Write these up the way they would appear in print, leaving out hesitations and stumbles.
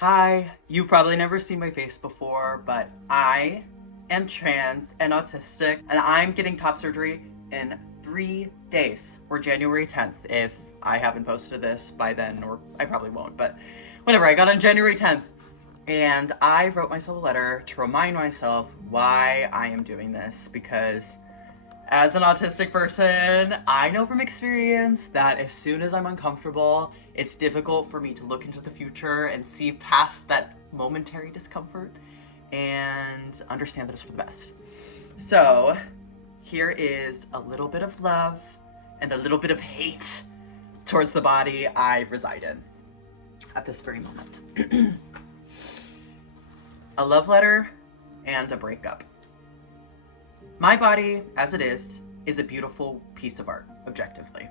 Hi, you've probably never seen my face before, but I am trans and autistic, and I'm getting top surgery in 3 days, or January 10th, if I haven't posted this by then, or I probably won't, but whatever, I got on January 10th, and I wrote myself a letter to remind myself why I am doing this, because as an autistic person, I know from experience that as soon as I'm uncomfortable, it's difficult for me to look into the future and see past that momentary discomfort and understand that it's for the best. So, here is a little bit of love and a little bit of hate towards the body I reside in at this very moment. A love letter and a breakup. My body, as it is a beautiful piece of art, objectively.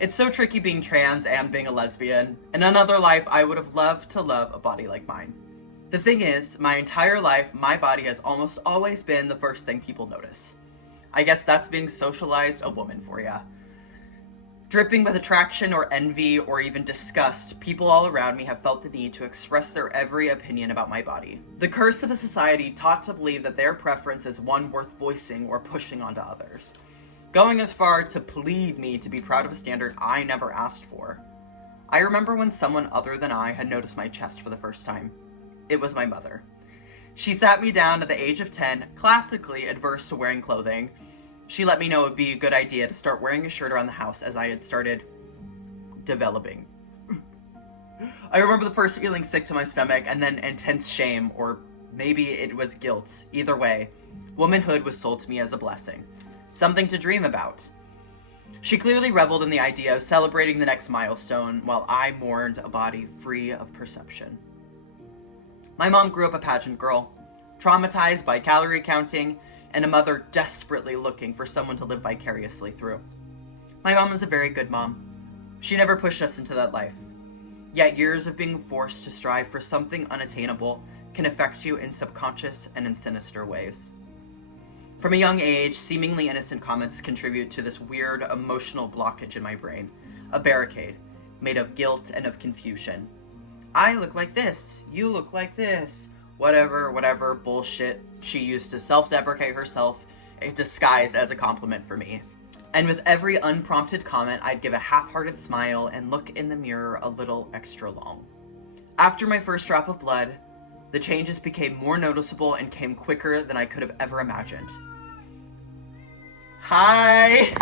It's so tricky being trans and being a lesbian. In another life, I would have loved to love a body like mine. The thing is, my entire life, my body has almost always been the first thing people notice. I guess that's being socialized a woman for ya. Dripping with attraction or envy or even disgust, people all around me have felt the need to express their every opinion about my body. The curse of a society taught to believe that their preference is one worth voicing or pushing onto others. Going as far to plead me to be proud of a standard I never asked for. I remember when someone other than I had noticed my chest for the first time. It was my mother. She sat me down at the age of 10, classically adverse to wearing clothing. She let me know it would be a good idea to start wearing a shirt around the house as I had started developing. I remember the first feeling sick to my stomach and then intense shame, or maybe it was guilt. Either way, womanhood was sold to me as a blessing. Something to dream about. She clearly reveled in the idea of celebrating the next milestone while I mourned a body free of perception. My mom grew up a pageant girl, traumatized by calorie counting, and a mother desperately looking for someone to live vicariously through. My mom was a very good mom. She never pushed us into that life. Yet years of being forced to strive for something unattainable can affect you in subconscious and in sinister ways. From a young age, seemingly innocent comments contribute to this weird emotional blockage in my brain, a barricade made of guilt and of confusion. I look like this, you look like this, whatever bullshit she used to self-deprecate herself, disguised as a compliment for me. And with every unprompted comment, I'd give a half-hearted smile and look in the mirror a little extra long. After my first drop of blood, the changes became more noticeable and came quicker than I could have ever imagined. Hi!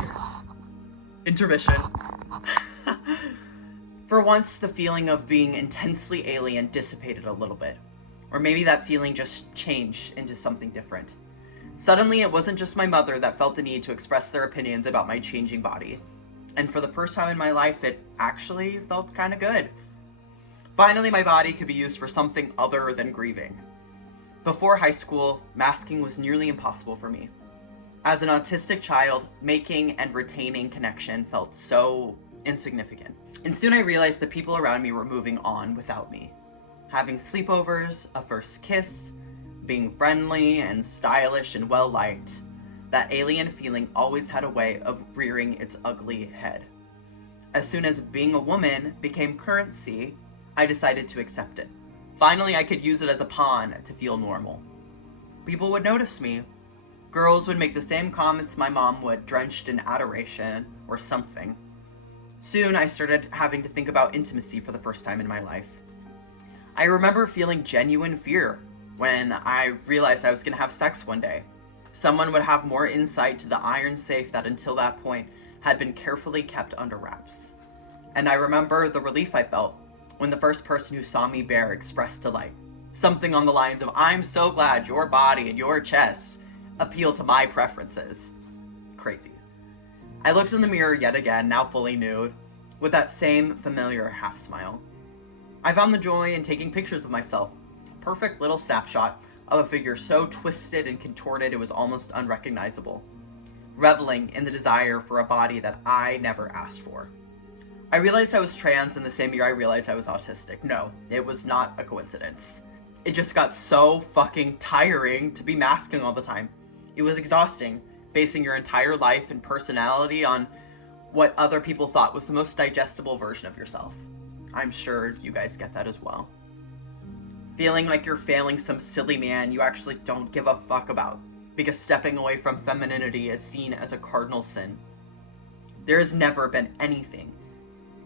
Intermission. For once, the feeling of being intensely alien dissipated a little bit. Or maybe that feeling just changed into something different. Suddenly, it wasn't just my mother that felt the need to express their opinions about my changing body. And for the first time in my life, it actually felt kinda good. Finally, my body could be used for something other than grieving. Before high school, masking was nearly impossible for me. As an autistic child, making and retaining connection felt so insignificant. And soon I realized the people around me were moving on without me. Having sleepovers, a first kiss, being friendly and stylish and well-liked, that alien feeling always had a way of rearing its ugly head. As soon as being a woman became currency, I decided to accept it. Finally, I could use it as a pawn to feel normal. People would notice me. Girls would make the same comments my mom would, drenched in adoration or something. Soon, I started having to think about intimacy for the first time in my life. I remember feeling genuine fear when I realized I was going to have sex one day. Someone would have more insight to the iron safe that until that point had been carefully kept under wraps. And I remember the relief I felt when the first person who saw me bare expressed delight. Something on the lines of, "I'm so glad your body and your chest appeal to my preferences." Crazy. I looked in the mirror yet again, now fully nude, with that same familiar half smile. I found the joy in taking pictures of myself. Perfect little snapshot of a figure so twisted and contorted it was almost unrecognizable. Reveling in the desire for a body that I never asked for. I realized I was trans in the same year I realized I was autistic. No, it was not a coincidence. It just got so fucking tiring to be masking all the time. It was exhausting, basing your entire life and personality on what other people thought was the most digestible version of yourself. I'm sure you guys get that as well. Feeling like you're failing some silly man you actually don't give a fuck about, because stepping away from femininity is seen as a cardinal sin. There has never been anything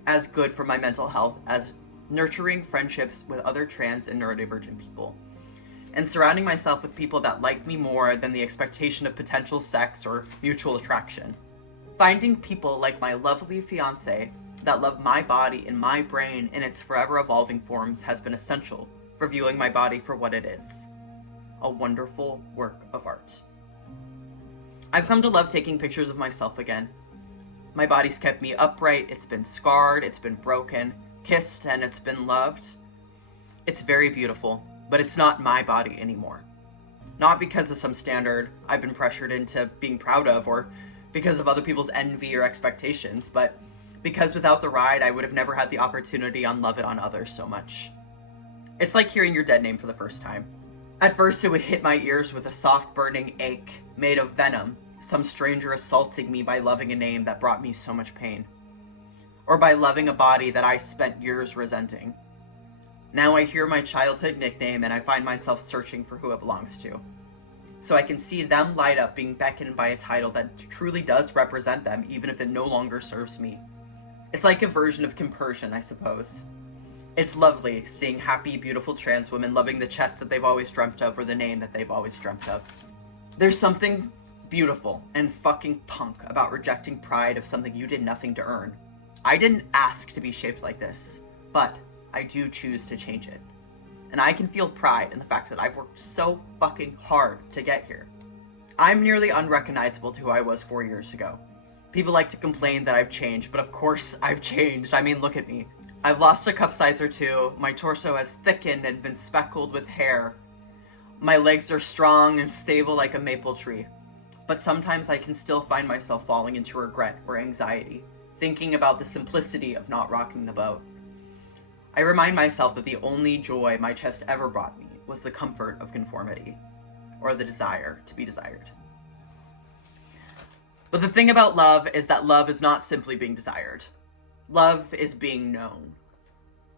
as good for my mental health as nurturing friendships with other trans and neurodivergent people, and surrounding myself with people that like me more than the expectation of potential sex or mutual attraction. Finding people like my lovely fiancé that love my body and my brain in its forever evolving forms has been essential for viewing my body for what it is, a wonderful work of art. I've come to love taking pictures of myself again. My body's kept me upright, it's been scarred, it's been broken, kissed, and it's been loved. It's very beautiful, but it's not my body anymore. Not because of some standard I've been pressured into being proud of, or because of other people's envy or expectations, but because without the ride, I would have never had the opportunity to unlove it on others so much. It's like hearing your dead name for the first time. At first, it would hit my ears with a soft, burning ache made of venom, some stranger assaulting me by loving a name that brought me so much pain. Or by loving a body that I spent years resenting. Now I hear my childhood nickname and I find myself searching for who it belongs to. So I can see them light up being beckoned by a title that truly does represent them, even if it no longer serves me. It's like a version of compersion, I suppose. It's lovely seeing happy, beautiful trans women loving the chest that they've always dreamt of or the name that they've always dreamt of. There's something beautiful and fucking punk about rejecting pride of something you did nothing to earn. I didn't ask to be shaped like this, but I do choose to change it. And I can feel pride in the fact that I've worked so fucking hard to get here. I'm nearly unrecognizable to who I was 4 years ago. People like to complain that I've changed, but of course I've changed. I mean, look at me. I've lost a cup size or two, my torso has thickened and been speckled with hair. My legs are strong and stable like a maple tree. But sometimes I can still find myself falling into regret or anxiety, thinking about the simplicity of not rocking the boat. I remind myself that the only joy my chest ever brought me was the comfort of conformity, or the desire to be desired. But the thing about love is that love is not simply being desired. Love is being known.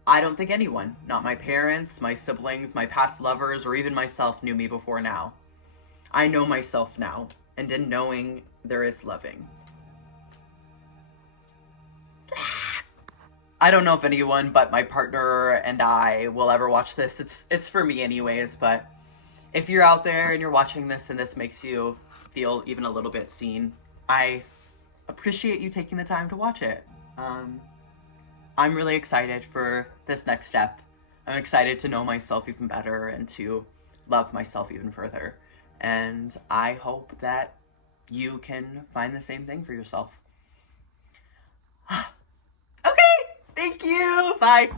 I don't think anyone, not my parents, my siblings, my past lovers, or even myself knew me before now. I know myself now, and in knowing, there is loving. I don't know if anyone but my partner and I will ever watch this. It's for me anyways, but if you're out there and you're watching this and this makes you feel even a little bit seen, I appreciate you taking the time to watch it. I'm really excited for this next step. I'm excited to know myself even better and to love myself even further. And I hope that you can find the same thing for yourself. Okay, thank you, bye.